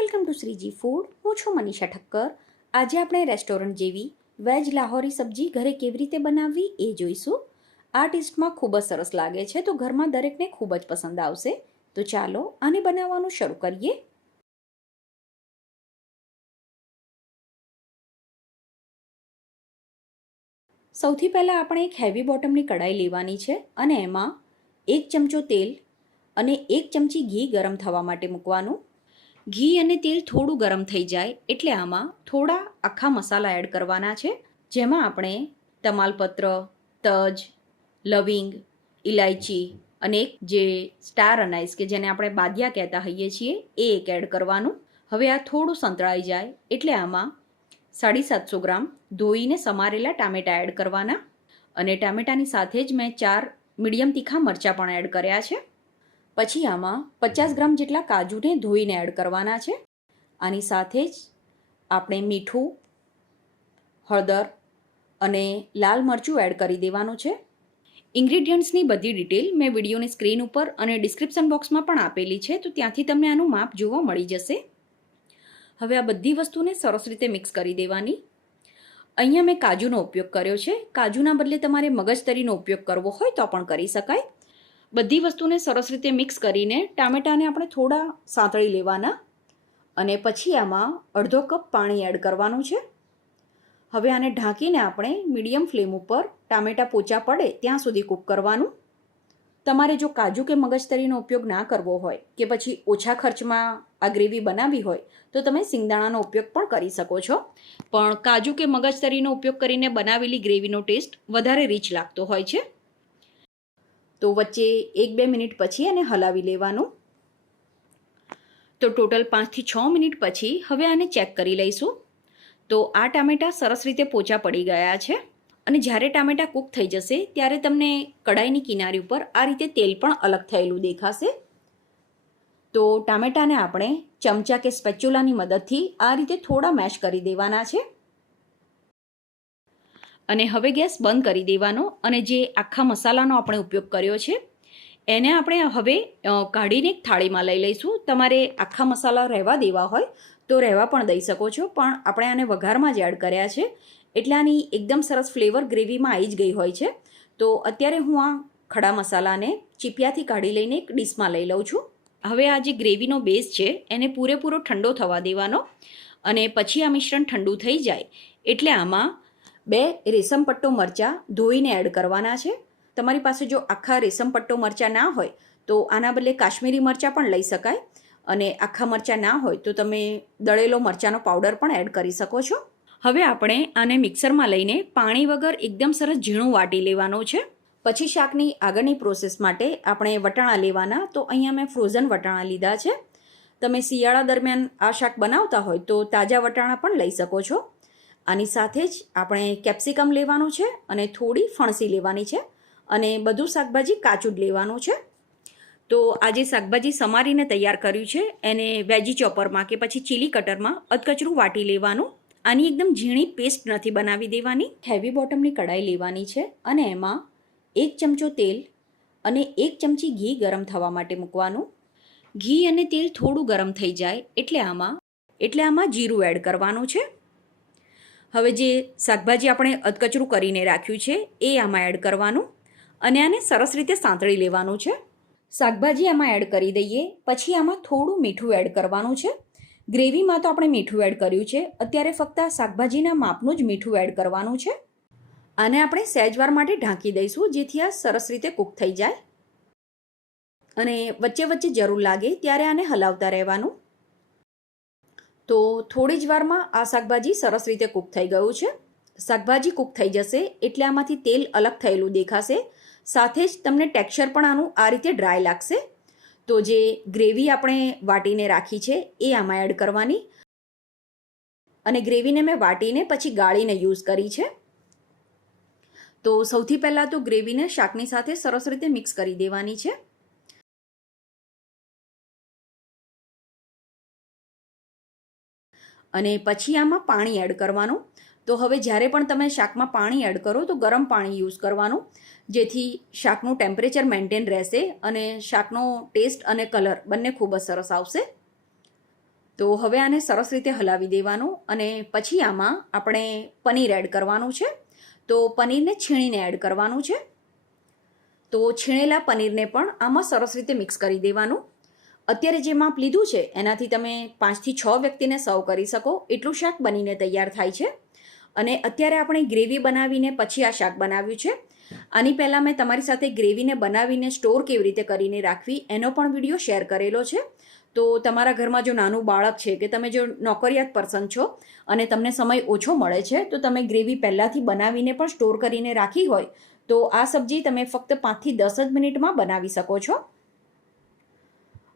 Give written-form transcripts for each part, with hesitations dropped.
Welcome to Shriji food. હું છું મનીષા ઠક્કર. આજે આપણે રેસ્ટોરન્ટ જેવી વેજ લાહોરી સબ્જી ઘરે કેવી રીતે બનાવવી એ જોઈશું. આ ટેસ્ટમાં ખૂબ જ સરસ લાગે છે, તો ઘરમાં દરેકને ખૂબ જ પસંદ આવશે. તો ચાલો આને બનાવવાનું શરૂ કરીએ. સૌથી પહેલાં આપણે એક હેવી બોટમની કઢાઈ લેવાની છે અને એમાં 1 ચમચો તેલ અને 1 ચમચી ઘી ગરમ થવા માટે મૂકવાનું. ઘી અને તેલ થોડું ગરમ થઈ જાય એટલે આમાં થોડા આખા મસાલા એડ કરવાના છે, જેમાં આપણે તમાલપત્ર, તજ, લવિંગ, ઇલાયચી અને એક જે સ્ટાર અનાઈસ કે જેને આપણે બાદિયા કહેતા હોઈએ છીએ એ એક એડ કરવાનું. હવે આ થોડું સંતળાઈ જાય એટલે આમાં 750 ગ્રામ ધોઈને સમારેલા ટામેટાં એડ કરવાના અને ટામેટાની સાથે જ મેં 4 મીડિયમ તીખા મરચાં પણ એડ કર્યા છે. પછી આમાં 50 ગ્રામ જેટલા કાજુને ધોઈને એડ કરવાના છે. આની સાથે જ આપણે મીઠું, હળદર અને લાલ મરચું એડ કરી દેવાનું છે. ઇન્ગ્રીડિયન્ટ્સની બધી ડિટેલ મેં વિડીયોની સ્ક્રીન ઉપર અને ડિસ્ક્રિપ્શન બોક્સમાં પણ આપેલી છે, તો ત્યાંથી તમને આનું માપ જોવા મળી જશે. હવે આ બધી વસ્તુને સરસ રીતે મિક્સ કરી દેવાની. અહીંયા મેં કાજુનો ઉપયોગ કર્યો છે. કાજુના બદલે તમારે મગજતરીનો ઉપયોગ કરવો હોય તો પણ કરી શકાય. બધી વસ્તુને સરસ રીતે મિક્સ કરીને ટામેટાને આપણે થોડા સાંતળી લેવાના અને પછી આમાં અડધો કપ પાણી એડ કરવાનું છે. હવે આને ઢાંકીને આપણે મીડિયમ ફ્લેમ ઉપર ટામેટાં પોચા પડે ત્યાં સુધી કૂક કરવાનું. તમારે જો કાજુ કે મગજતરીનો ઉપયોગ ના કરવો હોય કે પછી ઓછા ખર્ચમાં આ ગ્રેવી બનાવવી હોય તો તમે સિંગદાણાનો ઉપયોગ પણ કરી શકો છો, પણ કાજુ કે મગજતરીનો ઉપયોગ કરીને બનાવેલી ગ્રેવીનો ટેસ્ટ વધારે રીચ લાગતો હોય છે. તો વચ્ચે 1-2 મિનિટ પછી એને હલાવી લેવાનું. તો ટોટલ 5 થી 6 મિનિટ પછી હવે આને ચેક કરી લઈશું. તો આ ટામેટાં સરસ રીતે પોચા પડી ગયા છે અને જ્યારે ટામેટાં કૂક થઈ જશે ત્યારે તમને કડાઈની કિનારી ઉપર આ રીતે તેલ પણ અલગ થયેલું દેખાશે. તો ટામેટાને આપણે ચમચા કે સ્પેચ્યુલાની મદદથી આ રીતે થોડા મેશ કરી દેવાના છે અને હવે ગેસ બંધ કરી દેવાનો અને જે આખા મસાલાનો આપણે ઉપયોગ કર્યો છે એને આપણે હવે કાઢીને એક થાળીમાં લઈ લઈશું. તમારે આખા મસાલા રહેવા દેવા હોય તો રહેવા પણ દઈ શકો છો, પણ આપણે આને વઘારમાં જ એડ કર્યા છે એટલે આની એકદમ સરસ ફ્લેવર ગ્રેવીમાં આવી જ ગઈ હોય છે. તો અત્યારે હું આ ખડા મસાલાને ચીપિયાથી કાઢી લઈને એક ડીશમાં લઈ લઉં છું. હવે આ જે ગ્રેવીનો બેઝ છે એને પૂરેપૂરો ઠંડો થવા દેવાનો અને પછી આ મિશ્રણ ઠંડુ થઈ જાય એટલે આમાં 2 રેશમ પટ્ટો મરચાં ધોઈને એડ કરવાના છે. તમારી પાસે જો આખા રેશમ પટ્ટો મરચાં ના હોય તો આના બદલે કાશ્મીરી મરચાં પણ લઈ શકાય અને આખા મરચાં ના હોય તો તમે દળેલો મરચાંનો પાવડર પણ એડ કરી શકો છો. હવે આપણે આને મિક્સરમાં લઈને પાણી વગર એકદમ સરસ ઝીણું વાટી લેવાનું છે. પછી શાકની આગળની પ્રોસેસ માટે આપણે વટાણા લેવાના. તો અહીંયા મેં ફ્રોઝન વટાણા લીધા છે. તમે શિયાળા દરમિયાન આ શાક બનાવતા હોય તો તાજા વટાણા પણ લઈ શકો છો. આની સાથે જ આપણે કેપ્સિકમ લેવાનું છે અને થોડી ફણસી લેવાની છે અને બધું શાકભાજી કાચું જ લેવાનું છે. તો આ જે શાકભાજી સમારીને તૈયાર કર્યું છે એને વેજી ચોપરમાં કે પછી ચીલી કટરમાં અધકચરું વાટી લેવાનું. આની એકદમ ઝીણી પેસ્ટ નથી બનાવી દેવાની. હેવી બોટમની કઢાઈ લેવાની છે અને એમાં 1 ચમચો તેલ અને 1 ચમચી ઘી ગરમ થવા માટે મૂકવાનું. ઘી અને તેલ થોડું ગરમ થઈ જાય એટલે આમાં જીરું એડ કરવાનું છે. હવે જે શાકભાજી આપણે અધકચરું કરીને રાખ્યું છે એ આમાં એડ કરવાનું અને આને સરસ રીતે સાંતળી લેવાનું છે. શાકભાજી આમાં એડ કરી દઈએ પછી આમાં થોડું મીઠું એડ કરવાનું છે. ગ્રેવીમાં તો આપણે મીઠું એડ કર્યું છે, અત્યારે ફક્ત આ શાકભાજીના માપનું જ મીઠું એડ કરવાનું છે. આને આપણે સહેજવાર માટે ઢાંકી દઈશું જેથી આ સરસ રીતે કૂક થઈ જાય અને વચ્ચે વચ્ચે જરૂર લાગે ત્યારે આને હલાવતા રહેવાનું. તો થોડી જ વારમાં આ શાકભાજી સરસ રીતે કૂક થઈ ગયું છે. શાકભાજી કૂક થઈ જશે એટલે આમાંથી તેલ અલગ થયેલું દેખાશે. સાથે જ તમને ટેક્સચર પણ આનું આ રીતે ડ્રાય લાગશે. તો જે ગ્રેવી આપણે વાટીને રાખી છે એ આમાં એડ કરવાની અને ગ્રેવીને મેં વાટીને પછી ગાળીને યુઝ કરી છે. તો સૌથી પહેલાં તો ગ્રેવીને શાકની સાથે સરસ રીતે મિક્સ કરી દેવાની છે અને પછી આમાં પાણી એડ કરવાનું. તો હવે જ્યારે પણ તમે શાકમાં પાણી એડ કરો તો ગરમ પાણી યુઝ કરવાનું જેથી શાકનું ટેમ્પરેચર મેન્ટેન રહેશે અને શાકનો ટેસ્ટ અને કલર બંને ખૂબ જ સરસ આવશે. તો હવે આને સરસ રીતે હલાવી દેવાનું અને પછી આમાં આપણે પનીર એડ કરવાનું છે. તો પનીરને છીણીને એડ કરવાનું છે. તો છીણેલા પનીરને પણ આમાં સરસ રીતે મિક્સ કરી દેવાનું. અત્યારે જે માપ લીધું છે એનાથી તમે 5થી 6 વ્યક્તિને સર્વ કરી શકો એટલું શાક બનીને તૈયાર થાય છે. અને અત્યારે આપણે ગ્રેવી બનાવીને પછી આ શાક બનાવ્યું છે. આની પહેલાં મેં તમારી સાથે ગ્રેવીને બનાવીને સ્ટોર કેવી રીતે કરીને રાખવી એનો પણ વિડીયો શેર કરેલો છે. તો તમારા ઘરમાં જો નાનું બાળક છે કે તમે જો નોકરિયાત પર્સન છો અને તમને સમય ઓછો મળે છે તો તમે ગ્રેવી પહેલાંથી બનાવીને પણ સ્ટોર કરીને રાખી હોય તો આ સબ્જી તમે ફક્ત 5થી 10 જ મિનિટમાં બનાવી શકો છો.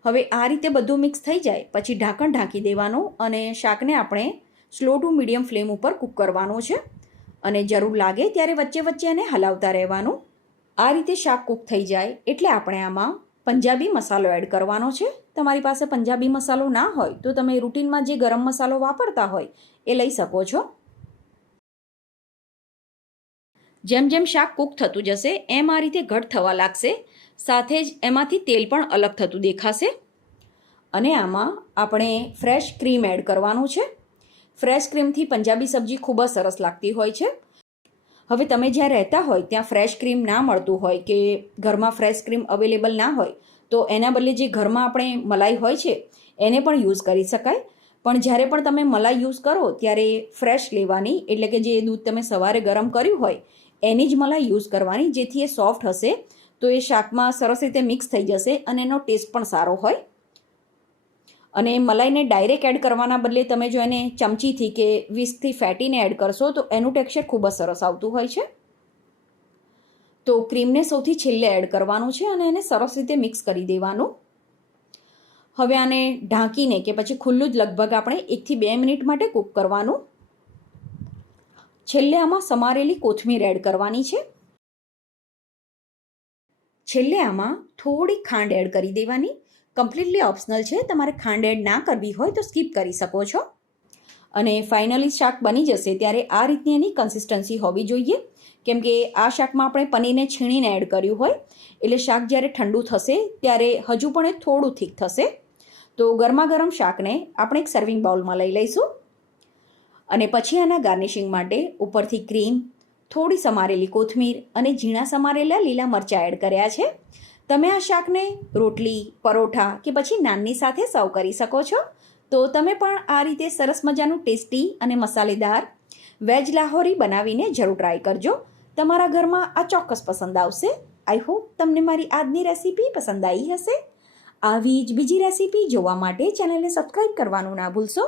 હવે આ રીતે બધું મિક્સ થઈ જાય પછી ઢાંકણ ઢાંકી દેવાનું અને શાકને આપણે સ્લો ટુ મીડિયમ ફ્લેમ ઉપર કૂક કરવાનું છે. અને જરૂર લાગે ત્યારે વચ્ચે વચ્ચે એને હલાવતા રહેવાનું. આ રીતે શાક કૂક થઈ જાય એટલે આપણે આમાં પંજાબી મસાલો એડ કરવાનો છે. તમારી પાસે પંજાબી મસાલો ના હોય તો તમે રૂટીનમાં જે ગરમ મસાલો વાપરતા હોય એ લઈ શકો છો. જેમ જેમ શાક કૂક થતું જશે એમ આ રીતે ઘટ થવા લાગશે. સાથે જ એમાંથી તેલ પણ અલગ થતું દેખાશે. અને આમાં આપણે ફ્રેશ ક્રીમ એડ કરવાનું છે. ફ્રેશ ક્રીમથી પંજાબી સબ્જી ખૂબ જ સરસ લાગતી હોય છે. હવે તમે જ્યાં રહેતા હોય ત્યાં ફ્રેશ ક્રીમ ના મળતું હોય કે ઘરમાં ફ્રેશ ક્રીમ અવેલેબલ ના હોય તો એના બદલે જે ઘરમાં આપણે મલાઈ હોય છે એને પણ યુઝ કરી શકાય. પણ જ્યારે પણ તમે મલાઈ યુઝ કરો ત્યારે ફ્રેશ લેવાની, એટલે કે જે દૂધ તમે સવારે ગરમ કર્યું હોય એની જ મલાઈ યુઝ કરવાની, જેથી એ સોફ્ટ હશે તો એ શાકમાં સરસ રીતે મિક્સ થઈ જશે અને એનો ટેસ્ટ પણ સારો હોય. અને મલાઈને ડાયરેક્ટ એડ કરવાના બદલે તમે જો એને ચમચીથી કે વિસ્કથી ફેટીને એડ કરશો તો એનું ટેક્સચર ખૂબ જ સરસ આવતું હોય છે. તો ક્રીમને સૌથી છેલ્લે એડ કરવાનું છે અને એને સરસ રીતે મિક્સ કરી દેવાનું. હવે આને ઢાંકીને કે પછી ખુલ્લું જ લગભગ આપણે 1થી 2 મિનિટ માટે કૂક કરવાનું. છેલ્લે આમાં સમારેલી કોથમીર એડ કરવાની છે. છેલ્લે આમાં થોડી ખાંડ એડ કરી દેવાની. કમ્પ્લીટલી ઓપ્શનલ છે, તમારે ખાંડ એડ ના કરવી હોય તો સ્કીપ કરી શકો છો. અને ફાઇનલી શાક બની જશે ત્યારે આ રીતની એની કન્સિસ્ટન્સી હોવી જોઈએ, કેમ કે આ શાકમાં આપણે પનીરને છીણીને એડ કર્યું હોય એટલે શાક જ્યારે ઠંડુ થશે ત્યારે હજુ પણ એ થોડું થીક થશે. તો ગરમા ગરમ શાકને આપણે એક સર્વિંગ બાઉલમાં લઈ લઈશું અને પછી આના ગાર્નિશિંગ માટે ઉપરથી ક્રીમ, થોડી સમારેલી કોથમીર અને ઝીણા સમારેલા લીલા મરચાં એડ કર્યા છે. તમે આ શાકને રોટલી, પરોઠા કે પછી નાનની સાથે સર્વ કરી શકો છો. તો તમે પણ આ રીતે સરસ મજાનું ટેસ્ટી અને મસાલેદાર વેજ લાહોરી બનાવીને જરૂર ટ્રાય કરજો. તમારા ઘરમાં આ ચોક્કસ પસંદ આવશે. આઈ હોપ તમને મારી આજની રેસીપી પસંદ આવી હશે. આવી જ બીજી રેસીપી જોવા માટે ચેનલને સબસ્ક્રાઈબ કરવાનું ના ભૂલશો.